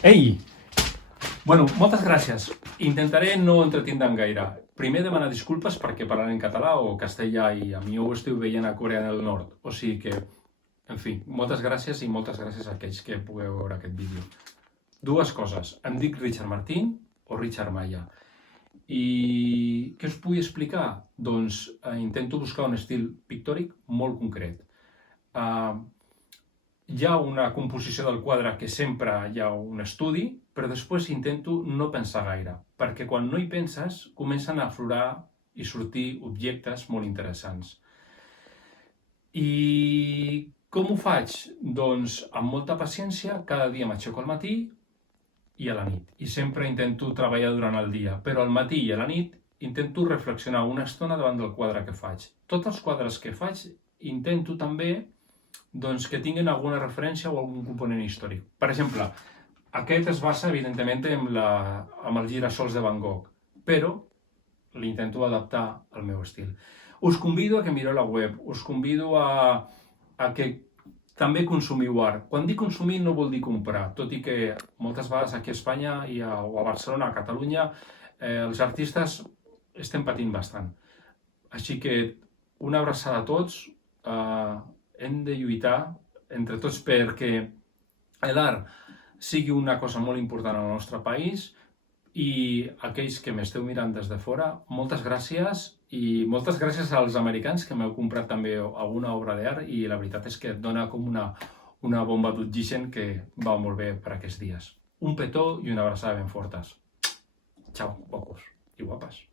Ei! Bueno, moltes gràcies. Intentaré no entretindre'm gaire. Primer demanar disculpes perquè parlant en català o castellà i a mi ho esteu veient a Corea del Nord. O sigui que, en fi, moltes gràcies i moltes gràcies a aquells que pugueu veure aquest vídeo. Dues coses. Em dic Richard Martín o Richard Maya. I què us vull explicar? Doncs intento buscar un estil pictòric molt concret. Hi ha una composició del quadre que sempre hi ha un estudi, però després intento no pensar gaire, perquè quan no hi penses comencen a aflorar i sortir objectes molt interessants. I com ho faig? Doncs amb molta paciència, cada dia m'aixeco al matí i a la nit. I sempre intento treballar durant el dia, però al matí i a la nit intento reflexionar una estona davant del quadre que faig. Tots els quadres que faig intento també que tinguin alguna referència o algun component històric. Per exemple, aquest es basa, evidentment, amb els girassols de Van Gogh, però l'intento adaptar al meu estil. Us convido a que mireu la web, us convido a que també consumiu art. Quan dic consumir no vol dir comprar, tot i que moltes vegades aquí a Espanya o a Barcelona, a Catalunya, els artistes estem patint bastant. Així que una abraçada a tots, hem de lluitar entre tots perquè l'art sigui una cosa molt important al nostre país i aquells que m'esteu mirant des de fora, moltes gràcies i moltes gràcies als americans que m'heu comprat també alguna obra d'art i la veritat és que et dona com una bomba d'oxigen que va molt bé per aquests dies. Un petó i una abraçada ben fortes. Ciao, guapos i guapes.